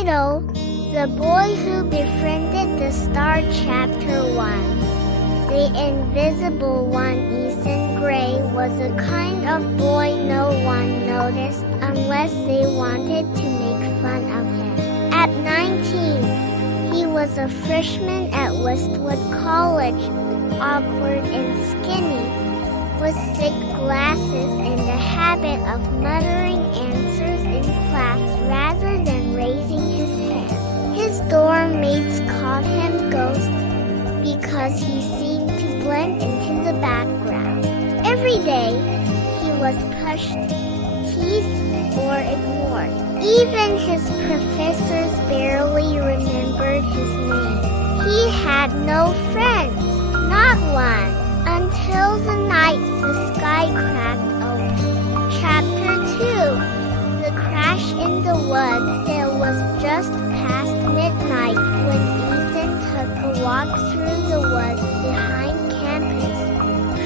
Title: The Boy Who Befriended the Star, Chapter 1. The Invisible One. Ethan Gray was a kind of boy no one noticed unless they wanted to make fun of him. At 19, he was a freshman at Westwood College, awkward and skinny, with thick glasses and the habit of muttering answers in class rather than raising his hand. His dorm mates called him Ghost because he seemed to blend into the background. Every day, he was pushed, teased, or ignored. Even his professors barely remembered his name. He had no friends, not one, until the night the sky cracked open. Chapter 2. The Crash in the Woods. It was just past midnight when Ethan took a walk through the woods behind campus,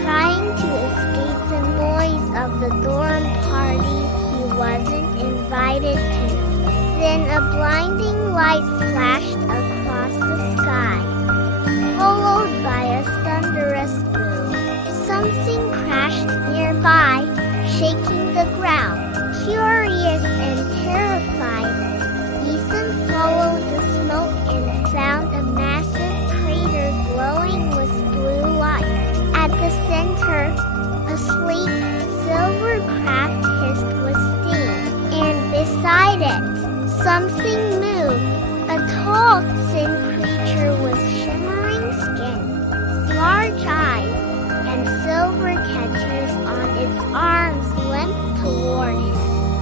trying to escape the noise of the dorm party he wasn't invited to. Then a blinding light flashed across the sky, followed by a thunderous boom. Something crashed nearby, shaking the ground. Curious and terrified, Ethan followed the smoke and found a massive crater glowing with blue light. At the center, a sleek, silver craft hissed with steam, and beside it, something moved. A tall, thin creature with shimmering skin, large eyes, and silver catchers on its arms limped toward him.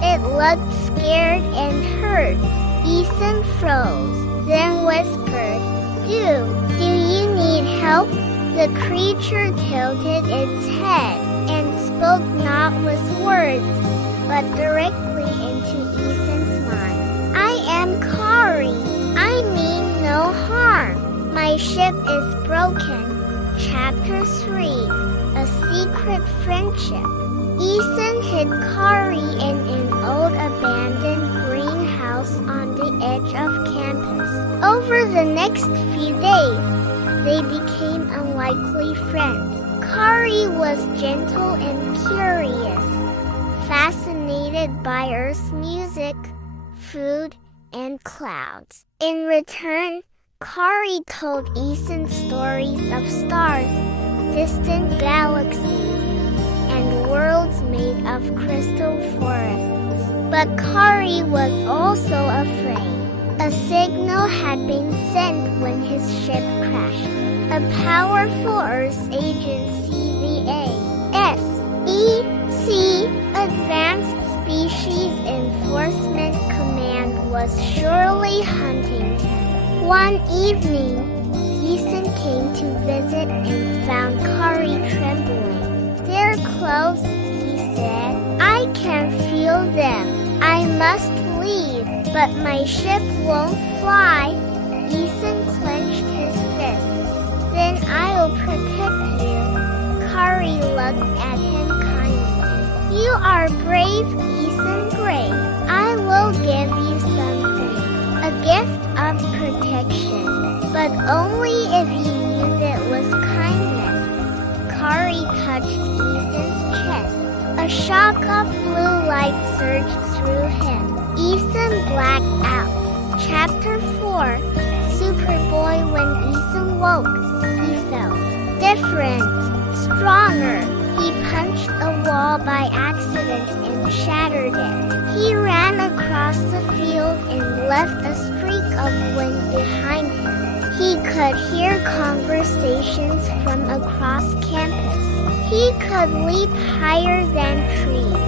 It looked scared and hurt. Ethan froze, then whispered, Do you need help?" The creature tilted its head and spoke not with words, but directly into Ethan's mind. "I am Kari. I mean no harm. My ship is broken." Chapter 3. A Secret Friendship. Ethan hid Kari in an old abandoned greenhouse on the edge of campus. Over the next few days, they became unlikely friends. Kari was gentle and curious, fascinated by Earth's music, food, and clouds. In return, Kari told Ethan stories of stars, distant galaxies, and worlds made of crystal forests. But Kari was also afraid. A signal had been sent when his ship crashed. A powerful Earth agency, the ASEC, Advanced Species Enforcement Command, was surely hunting him. One evening, Ethan came to visit and found Kari trembling. "They're close," he said. "I can feel them. I must leave, but my ship won't fly." Ethan clenched his fists. "Then I'll protect you." Kari looked at him kindly. "You are brave, Ethan Gray. I will give you something, a gift of protection, but only if you use it with kindness." Kari touched Ethan's chest. A shock of blue light surged through him. Ethan blacked out. Chapter 4. Superboy. When Ethan woke, he felt different, stronger. He punched a wall by accident and shattered it. He ran across the field and left a streak of wind behind him. He could hear conversations from across campus. He could leap higher than trees.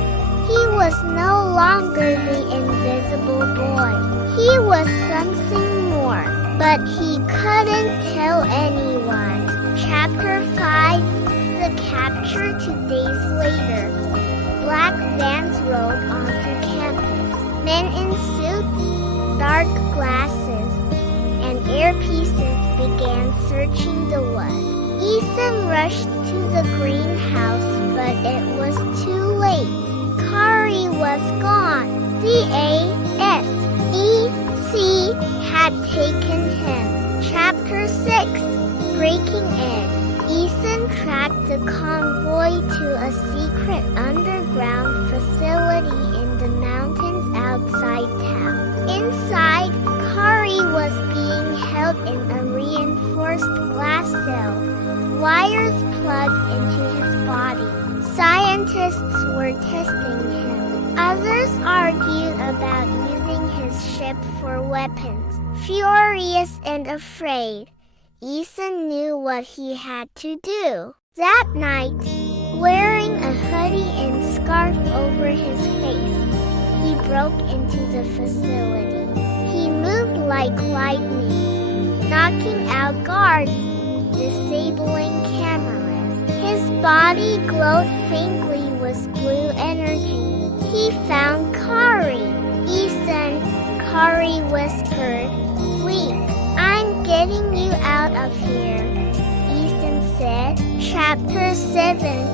He was no longer the invisible boy. He was something more, but he couldn't tell anyone. Chapter 5. The Capture. 2 days later, black vans rolled onto campus. Men in suits, dark glasses, and earpieces began searching the woods. Ethan rushed to the greenhouse, but it was too late. Kari was gone. The ASEC had taken him. Chapter 6. Breaking In. Ethan tracked the convoy to a secret underground facility in the mountains outside town. Inside, Kari was being held in a reinforced glass cell, wires plugged into his body. Scientists were testing him. Others argued about using his ship for weapons. Furious and afraid, Ethan knew what he had to do. That night, wearing a hoodie and scarf over his face, he broke into the facility. He moved like lightning, knocking out guards, disabling cameras. His body glowed faintly with blue energy. He found Kari. Ethan, Kari whispered, "Wait, I'm getting you out of here," Ethan said. Chapter 7.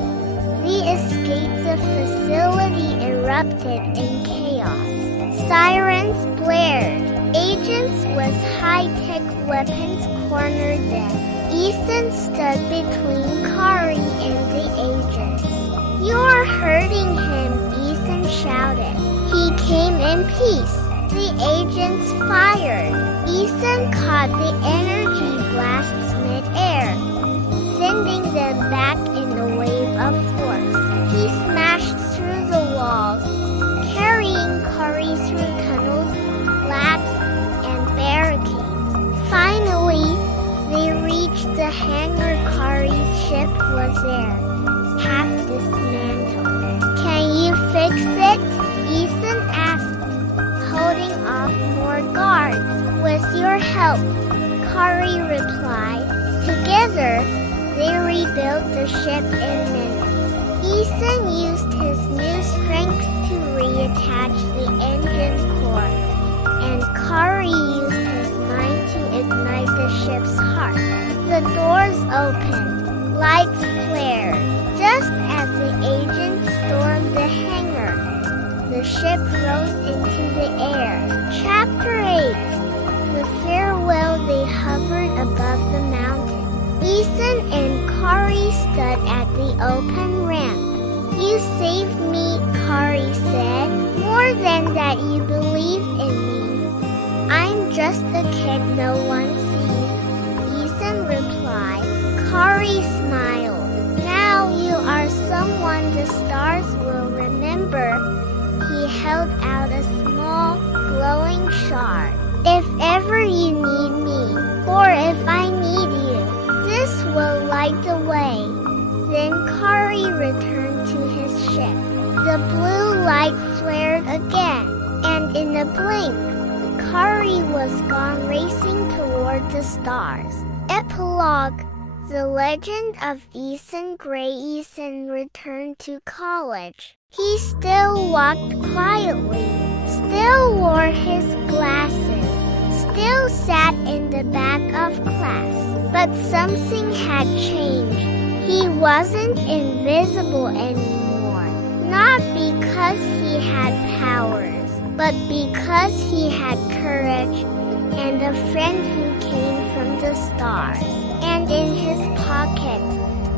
The escape. The facility erupted in chaos. Sirens blared. Agents with high-tech weapons cornered them. Ethan stood between Kari and the agents. "You're hurting him," Ethan shouted. "He came in peace." The agents fired. Ethan caught the energy blasts mid-air, sending them back in a wave of force. He smashed through the walls, carrying Kari through tunnels, labs, and barricades. Finally, they reached the hangar. Kari's ship was there, half dismantled. "Can you fix it?" Ethan asked, holding off more guards. "With your help," Kari replied. Together, they rebuilt the ship in minutes. Ethan used his new strength to reattach the engine core, and Kari used his mind to ignite the ship's heart. The doors opened, lights flared. Just as the agents stormed the hangar, the ship rose into the air. Chapter 8. The farewell. They hovered above the mountain. Ethan and Kari stood at the open ramp. "You saved me," Kari said. "More than that, you believed in me." "I'm just a kid no one sees," Ethan replied. Kari smiled. "Now you are someone the stars will remember." He held out a small, glowing shard. "If ever you need me, or if I need you, this will light the way." Then Kari returned to his ship. The blue light flared again, and in a blink, Kari was gone, racing toward the stars. Epilogue. The legend of Ethan Gray. Ethan returned to college. He still walked quietly, still wore his glasses, still sat in the back of class. But something had changed. He wasn't invisible anymore. Not because he had powers, but because he had courage and a friend who came from the stars. And in his pocket,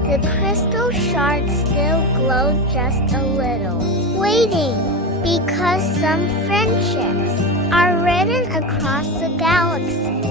the crystal shard still glowed just a little, waiting, because some friendships are written across the galaxy.